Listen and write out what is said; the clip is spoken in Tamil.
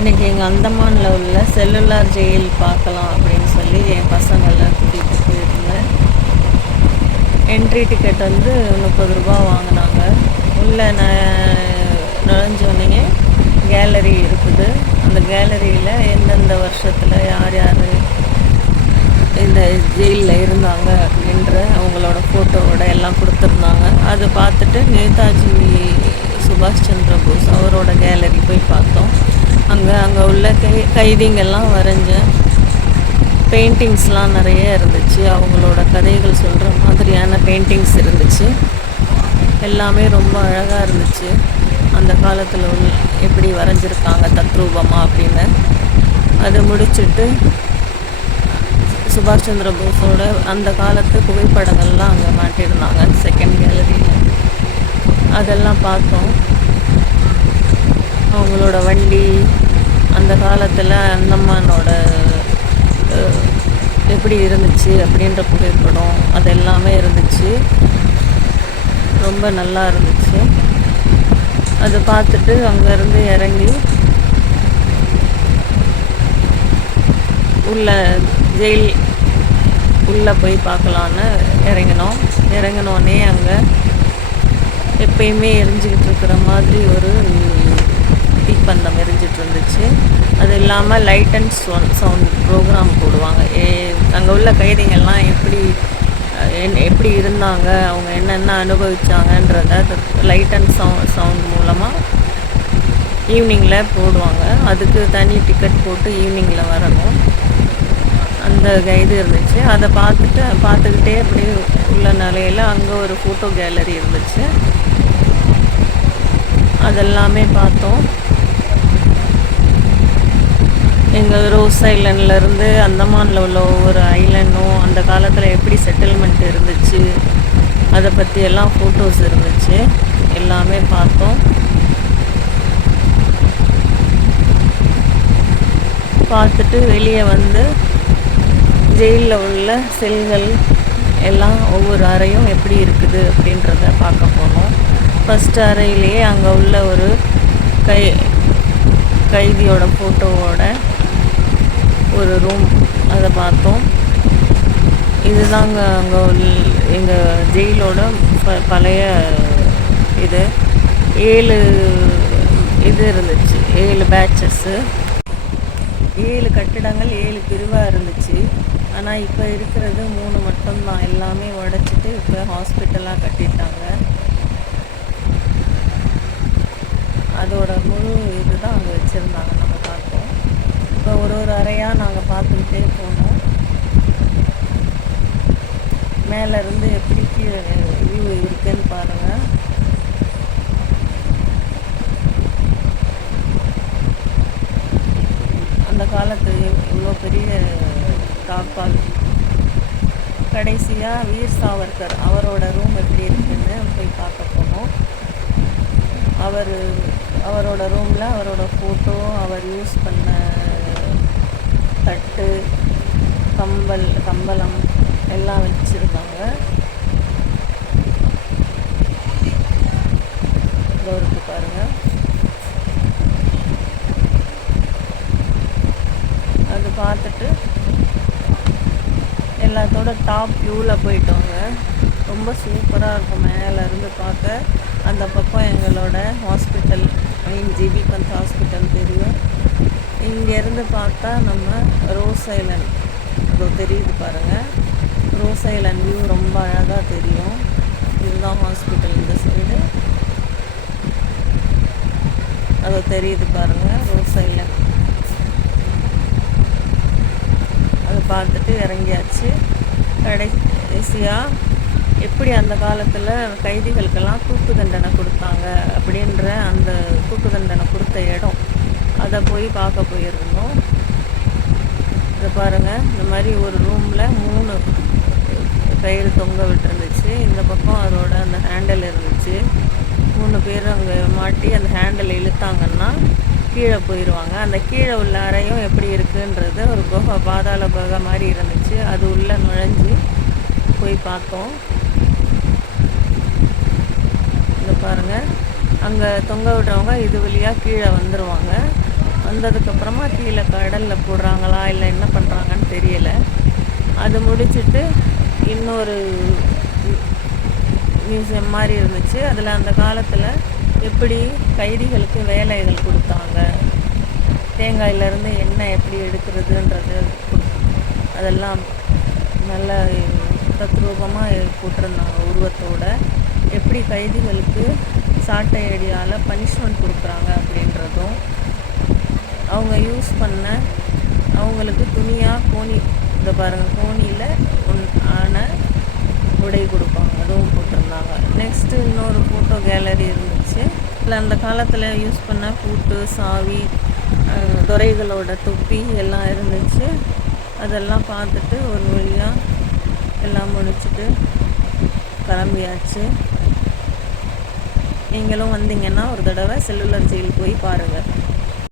இன்றைக்கி எங்கள் அந்தமானில் உள்ள செல்லுலார் ஜெயில் பார்க்கலாம் அப்படின்னு சொல்லி என் பசங்களை கூட்டிகிட்டு போயிருந்தேன். என்ட்ரி டிக்கெட் வந்து 30 ரூபா வாங்கினாங்க. உள்ளே நுழைஞ்சோடனே கேலரி இருக்குது. அந்த கேலரியில் எந்தெந்த வருஷத்தில் யார் யார் இந்த ஜெயிலில் இருந்தாங்க அப்படின்ற அவங்களோட ஃபோட்டோவோட எல்லாம் கொடுத்துருந்தாங்க. அதை பார்த்துட்டு நேதாஜி சுபாஷ் சந்திர போஸ் அவரோட கேலரி போய் பார்த்தோம். அங்கே உள்ள கைதிங்கெல்லாம் வரைஞ்ச பெயிண்டிங்ஸ்லாம் நிறைய இருந்துச்சு. அவங்களோட கதைகள் சொல்கிற மாதிரியான பெயிண்டிங்ஸ் இருந்துச்சு. எல்லாமே ரொம்ப அழகாக இருந்துச்சு. அந்த காலத்தில் எப்படி வரைஞ்சிருக்காங்க தத்ரூபமாக அப்படின்னு. அதை முடிச்சுட்டு சுபாஷ் சந்திர போஸோட அந்த காலத்து புகைப்படங்கள்லாம் அங்கே மாட்டியிருந்தாங்க செகண்ட் கேலரியில். அதெல்லாம் பார்த்தோம். அவங்களோட வண்டி, அந்த காலத்தில் அந்தமானோட எப்படி இருந்துச்சு அப்படின்ற புகைப்படம் அது எல்லாமே இருந்துச்சு. ரொம்ப நல்லா இருந்துச்சு. அதை பார்த்துட்டு அங்கேருந்து இறங்கி உள்ள ஜெயில் உள்ளே போய் பார்க்கலான்னு இறங்கினோடனே அங்கே எப்பயுமே எரிஞ்சிக்கிட்டு இருக்கிற மாதிரி ஒரு தீப்பந்தம் எரிஞ்சிட்டு இருந்துச்சு. அது இல்லாமல் லைட் அண்ட் சவுண்ட் ப்ரோக்ராம் போடுவாங்க. அங்கே உள்ள கைதிகள்லாம் எப்படி இருந்தாங்க, அவங்க என்னென்ன அனுபவிச்சாங்கன்றத லைட் அண்ட் சவுண்ட் மூலமாக ஈவினிங்கில் போடுவாங்க. அதுக்கு தனி டிக்கெட் போட்டு ஈவினிங்கில் வரணும். அந்த இது இருந்துச்சு. அதை பார்த்துக்கிட்டே அப்படியே உள்ள நிலையில் அங்கே ஒரு ஃபோட்டோ கேலரி இருந்துச்சு. அதெல்லாமே பார்த்தோம். எங்கள் ரோஸ் ஐலண்ட்லேருந்து அந்தமானில் உள்ள ஒவ்வொரு ஐலண்டும் அந்த காலத்தில் எப்படி செட்டில்மெண்ட் இருந்துச்சு அதை பற்றி எல்லாம் ஃபோட்டோஸ் இருந்துச்சு. எல்லாமே பார்த்தோம். பார்த்துட்டு வெளியே வந்து ஜெயிலில் உள்ள செல்கள் எல்லாம் ஒவ்வொரு அறையும் எப்படி இருக்குது அப்படின்றத பார்க்க போனோம். ஃபஸ்ட் அறையிலேயே அங்கே உள்ள ஒரு கைதியோட ஃபோட்டோவோட ஒரு ரூம், அதை பார்த்தோம். இதுதாங்க அங்கே எங்கள் ஜெயிலோட பழைய இது 7 இது இருந்துச்சு. 7 பேட்சஸ்ஸு, 7 கட்டிடங்கள், 7 பிரிவாக இருந்துச்சு. ஆனால் இப்போ இருக்கிறது 3 மட்டும்தான். எல்லாமே உடைச்சிட்டு இப்போ ஹாஸ்பிட்டலாக கட்டிட்டாங்க. அதோட முழு இதுதான் அங்கே வச்சுருந்தாங்க. நம்ம பார்த்தோம். இப்போ ஒரு அறையாக நாங்கள் பார்த்துக்கிட்டே போனோம். மேலேருந்து எப்படி கீழே வியூ இருக்குன்னு பாருங்கள். அந்த காலத்து இவ்வளோ பெரிய தாப்பால். கடைசியாக வீர் சாவர்கர் அவரோட ரூம் எப்படி இருக்குன்னு போய் பார்க்க போனோம். அவரோட ரூமில் அவரோட ஃபோட்டோ, அவர் யூஸ் பண்ண தட்டு, கம்பளம் எல்லாம் வச்சுருந்தாங்க. இதோ இருக்கு பாருங்கள். அது பார்த்துட்டு எல்லாத்தோட டாப் வியூவில் போயிட்டோங்க. ரொம்ப சூப்பராக இருக்கும் மேலேருந்து பார்க்க. அந்த பக்கம் எங்களோட ஹாஸ்பிட்டல், ஜிபி பந்த் ஹாஸ்பிட்டல் தெரியும். இங்கேருந்து பார்த்தா நம்ம ரோஸ் ஐலண்ட் அதோ தெரியுது பாருங்கள். ரோஸ் ஐலண்ட் வியூ ரொம்ப அழகாக தெரியும். இதுதான் ஹாஸ்பிட்டல். இந்த சைடு அதோ தெரியுது பாருங்கள் ரோஸ் ஐலண்ட். அதை பார்த்துட்டு இறங்கியாச்சு. கடைசியாக எப்படி அந்த காலத்தில் கைதிகளுக்கெல்லாம் தூக்கு தண்டனை கொடுத்தாங்க அப்படின்ற அந்த தூக்கு தண்டனை கொடுத்த இடம், அதை போய் பார்க்க போயிருந்தோம். இதை பாருங்கள். இந்த மாதிரி ஒரு ரூமில் 3 கயிறு தொங்க விட்டுருந்துச்சு. இந்த பக்கம் அதோட அந்த ஹேண்டில் இருந்துச்சு. 3 பேர் அங்கே மாட்டி அந்த ஹேண்டில் இழுத்தாங்கன்னா கீழே போயிடுவாங்க. அந்த கீழே உள்ள அறையும் எப்படி இருக்குன்றது ஒரு பாதாள குகை மாதிரி இருந்துச்சு. அது உள்ளே நுழைஞ்சி போய் பார்த்தோம். இதை பாருங்கள். அங்கே தொங்க விடுறவங்க இது வழியாக கீழே வந்துடுவாங்க. வந்ததுக்கப்புறமா கீழே கடலில் போடுறாங்களா இல்லை என்ன பண்ணுறாங்கன்னு தெரியலை. அது முடிச்சுட்டு இன்னொரு மியூசியம் மாதிரி இருந்துச்சு. அதில் அந்த காலத்தில் எப்படி கைதிகளுக்கு வேலைகள் கொடுத்தாங்க, தேங்காயிலேருந்து எண்ணெய் எப்படி எடுக்கிறதுன்றது அதெல்லாம் நல்ல தத்ரூபமாக போட்டிருந்தாங்க உருவத்தோட. எப்படி கைதிகளுக்கு சாட்டை அடியால் பனிஷ்மெண்ட் கொடுக்குறாங்க அப்படின்றதும், அவங்க யூஸ் பண்ண அவங்களுக்கு துணியாக கோணி, இந்த பாருங்கள் கோணியில் ஆன உடை கொடுப்பாங்க, அதுவும் போட்டிருந்தாங்க. நெக்ஸ்ட்டு இன்னொரு ஃபோட்டோ கேலரி இருந்துச்சு. அதில் அந்த காலத்தில் யூஸ் பண்ண பூட்டு, சாவி, துரைகளோட தொப்பி எல்லாம் இருந்துச்சு. அதெல்லாம் பார்த்துட்டு ஒரு வழியாக எல்லாம் முடிச்சுட்டு கிளம்பியாச்சு. நீங்களும் வந்தீங்கன்னா ஒரு தடவை செல்லுலர் ஜெயில் போய் பாருங்கள்.